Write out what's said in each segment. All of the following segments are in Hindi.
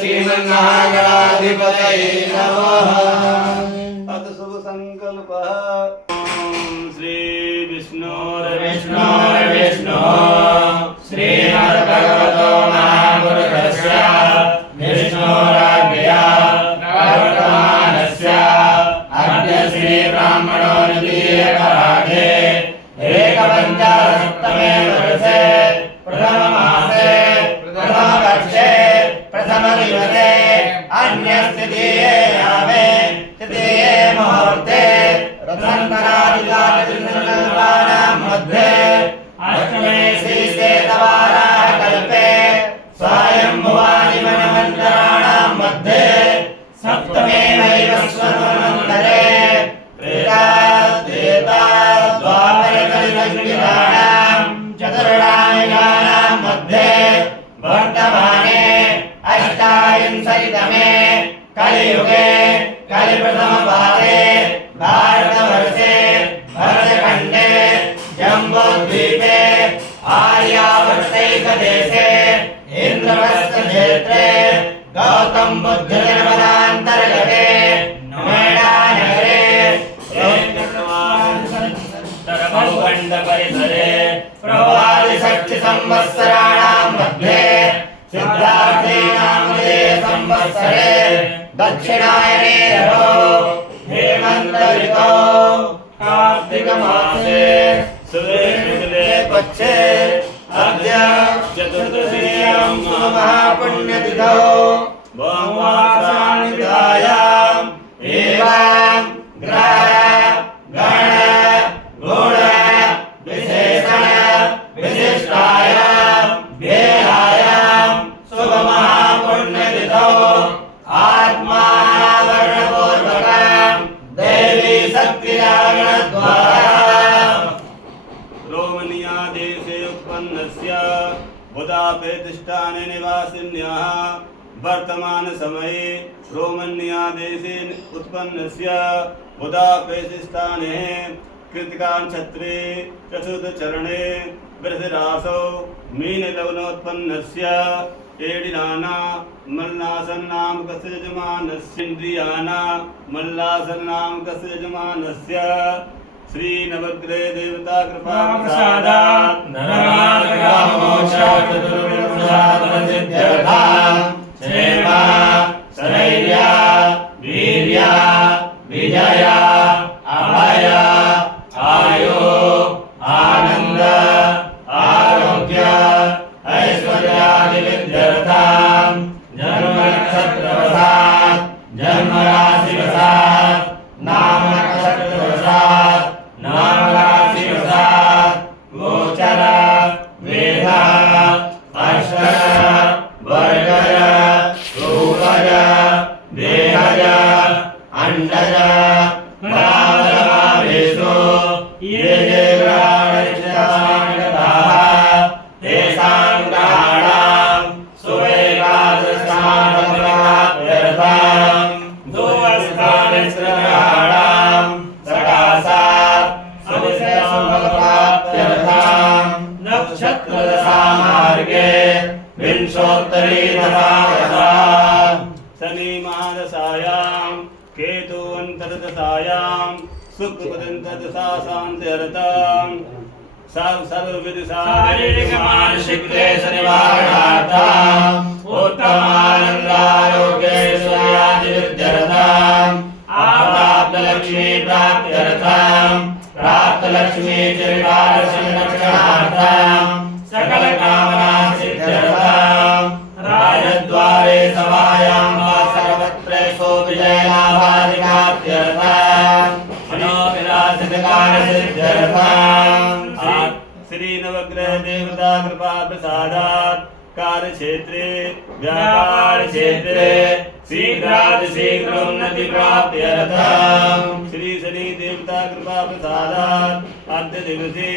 श्रीमन्महागणाधिपतये नमः। अथ शुभ संकल्पः। श्री विष्णु श्रीमद्भगवतो महापुरुषस्य विष्णोराज्ञया प्रवर्तमानस्य अद्य श्री ब्राह्मणो द्वितीयपरागे एकपञ्चाशत्तमे वर्षे प्रथममासे प्रथमपक्षे प्रथमदिवसे अन्यस्तिथीये यामे तृतीये मुहूर्ते रथन्तरादिवादिसङ्कल्पानां मध्ये अष्टमे श्रीश्वेतवाराहकल्पे स्वयंभुवादिमन्वन्तराणां मध्ये सप्तमे वैवस्वतमन्तरे त्रेताद्वापरकलिसंयुगानां चतुर्णां युगानां मध्ये वर्तमाने अष्टाविंशतितमे कलियुगे कलिप्रथमपादे भारतवर्षे भरतखण्डे जम्बूद्वीपे आर्यावर्तैकदेशे इन्द्रप्रस्थक्षेत्रे गौतमबुद्धजनपदान्तर्गते नोएडानगरे भूखण्डपरिसरे प्रवादिषष्टिसंवत्सराणां मध्ये सिद्धार्थे नामधेये संवत्सरे दक्षिणायने हेमन्त ऋतौ कार्तिकमासे शुक्ले पक्षे अद्य चतुर्दश्यां महापुण्यतिथौ बहुवासान्वितायां एवं ग्रह गण गुण विशेषण विशिष्टायां भेदायां शुभ महापुण्यतिथौ आत्मानावरणपूर्वकं देवी शक्तिजागरणद्वारा रोमनिया देशे उत्पन्नस्य बुदापेस्ताने निवासिन्याः वर्तमान समये रोमनिया देशे उत्पन्नस्य बुदापेस्ताने कृतिका नक्षत्रे चतुर्थचरणे वृषरासौ मीनलग्नोत्पन्नस्य एडिनाना मल्लासन्नामकस्य यजमानस्य इन्द्रियाना मल्लासन्नामकस्य यजमानस्य श्री नवग्रह देवता कृपा प्रसादात् नरकामोक्षात् क्षेम स्थैर्य वीर्य विजय अभय आयु आनंद आरोग्य ऐश्वर्यादि विद्यर्थां जन्म नक्षत्रवशात् जन्म राशिवशात् नाम नक्षत्रवशात् नाम राशिवशात् गोचर वेदा अक्षर वर्गज रूपज देहज अंडज परावरमावेशो ये ग्रहाणश्चान्यताः तेषां ग्रहाणां सुवेगादृष्टानप्राप्त्यर्थं दुःस्थानस्त्रग्रहाणां सकाशात् सुविशेषफलप्राप्त्यर्थं नक्षत्रदशामार्गे विंशोत्तरीदशादशां शनि महादशायां केतु अन्तर्दशायां शुक्रपदन्तर्दशासान्त्यर्थं सर्वविधि मानसिक क्लेश निवारणार्थं उत्तमानन्दारोग्यैश्वर्यादिवृद्ध्यर्थं आप्तलक्ष्मी प्राप्त्यर्थं प्राप्तलक्ष्मी चिरकालसंरक्षणार्थं सकलकामनासिद्ध्यर्थं राजद्वारे सभायां वा सर्वत्र विजयलाभादिकाप्त्यर्थं मनोविलासितकार्यसिद्ध्यर्थं श्री नवग्रह देवता कृपा प्रसादात् कार्य क्षेत्रे व्यापार क्षेत्रे शीघ्रातिशीघ्र उन्नति प्राप्त्यर्थं श्री शनि देवता कृपा प्रसादात् अद्य दिवसे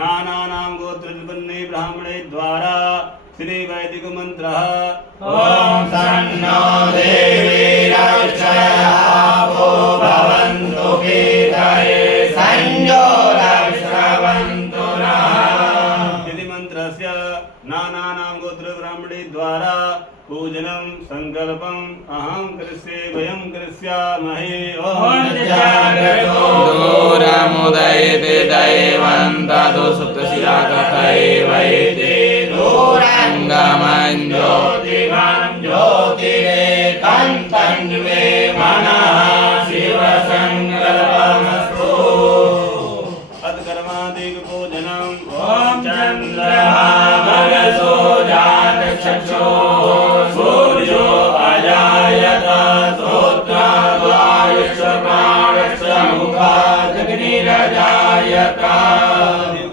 नानानां गोत्रविपन्ने ब्राह्मणे द्वारा श्री वैदिक मंत्रः ओम सन्नो देवी रक्षयापो भवन्तु कीर्तये संयोरविश्रवन्तु नः इति मंत्रस्य नानानां गोत्र ब्राह्मणे द्वारा पूजनं संग संकल्पम् अहं करिष्ये वयं करिष्यामहे दूरमुदयते दैवं ततो सुप्तशिला तथैवैते दूरङ्गमं ज्योतिमं ज्योतिरेकं तन्मे मनः शिवसङ्कल्पमस्तु अत्कर्मादिपूजनम् ॐ चन्द्रमा मनसो जातचक्षुः सूर्यो अजायत श्रोत्राग्निरजायत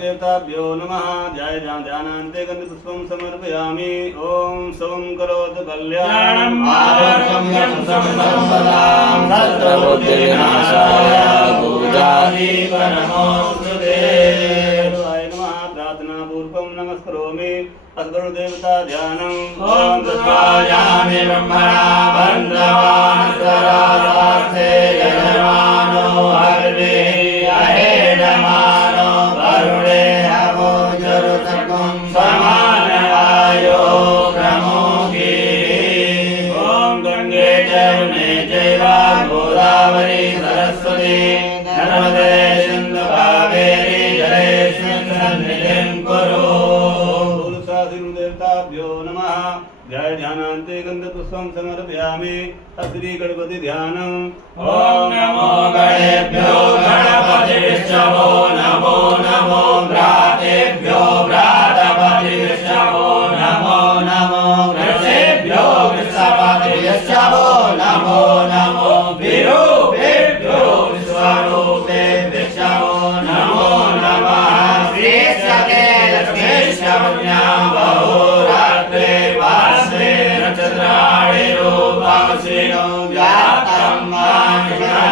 देवताभ्यो नमः जय ध्यानान्ते गन्धपुष्पं समर्पयामि ॐ सवं करोतु कल्याणम् आरोग्यं सर्वदां सर्वबुद्धिविनाशाय पूजादीपनमोऽस्तुते शिवाय नमः प्रार्थनापूर्वकं नमस्करोमि अस्गुरुदेवता ध्यानम् ॐ तत्त्वायामि ब्रह्मणा बन्धवानस्तरासास्ते यजमानो हर्वे अहेडमानो वरुणे हवो जरुतकुं समानवायो प्रमोगी ॐ गङ्गे जमुने चैव गोदावरी सरस्वती नर्मदे सिन्धु कावेरी जलेऽस्मिन् सन्निधिं कुरु देवताभ्यो नमः जय ध्यानान्ते गन्धपुष्पं समर्पयामि श्री गणपति ध्यानम् ॐ नमो गणेभ्यो गणपतिश्चवो नमो नमो व्रातेभ्यो व्रातपतिश्चवो नमो नमो वृषेभ्यो वृषपतिश्चवो नमो नमो विरूपेभ्यो विश्वरूपेभ्यो नमो नमः श्रीशके लक्ष्मीश्वरज्ञा बहुरात्रे वासे नक्षत्राणि रूपमसिनो व्यातं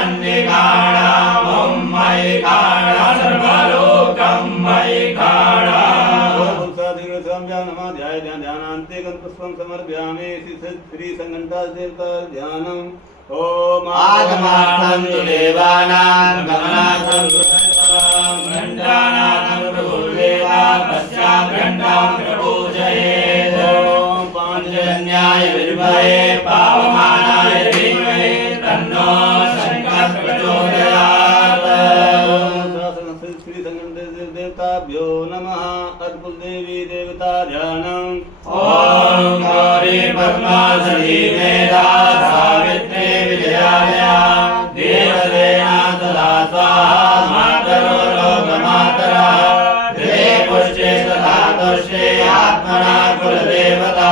मानिकाणां मयि काणा सर्वलोकं मयि काणा ध्याय ध्यानान्ते गन्धपुष्पं समर्पयामि श्री संघण्टा देवता ध्यानम् ॐ आगमार्थं तु देवानां गमनार्थं तु घण्टानाथं प्रभुर्देवा पश्चात् घण्टां प्रपूजयेत् ॐ पाञ्चजन्याय विद्महे पावमानाय धीमहि तन्नो शङ्करः प्रचोदयात् श्री संघण्टा देवताभ्यो नमः अद्भुत देवी देवता ध्यानम् ॐ गौरी पद्मासनी मेधा सावित्री विजयालया देवसेना सदा स्वाहा मातरो लोकमातरा गृहे पुष्टे सदा तुष्टे आत्मना कुलदेवता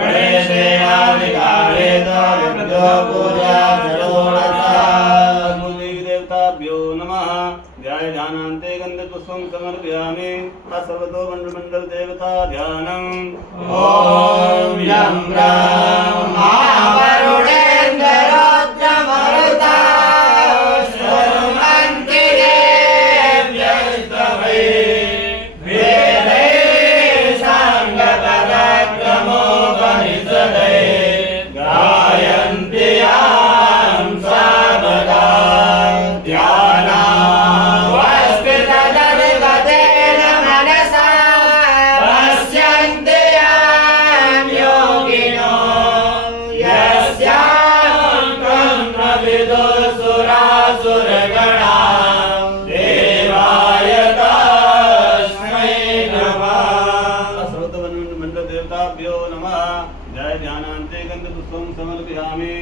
गणेशेनाधिकारे विद्यो पूजा षोडशा देवताभ्यो नमः जय ध्यानान्ते गन्धपुष्पं समर्पयामि सर्वतो मण्डल देवता ध्यानम् ॐ यं ब्रह्मा वरुणेन्द्ररुद्रमरुता स्तुवन्ति देव्यस्तवै वेदैः साङ्गपराक्रमोपनिषदैः गायन्ति यां सर्वदा ध्यानावस्थितदधिपतेन मनसा पश्यन्ति यां योगिनो यस्यां ब्रह्मविदुसुरासुरगणा देवाय तस्मै नमः सर्वतो मण्डल देवताभ्यो नमः जय ध्यानान्ते गन्धपुष्पं समर्पयामि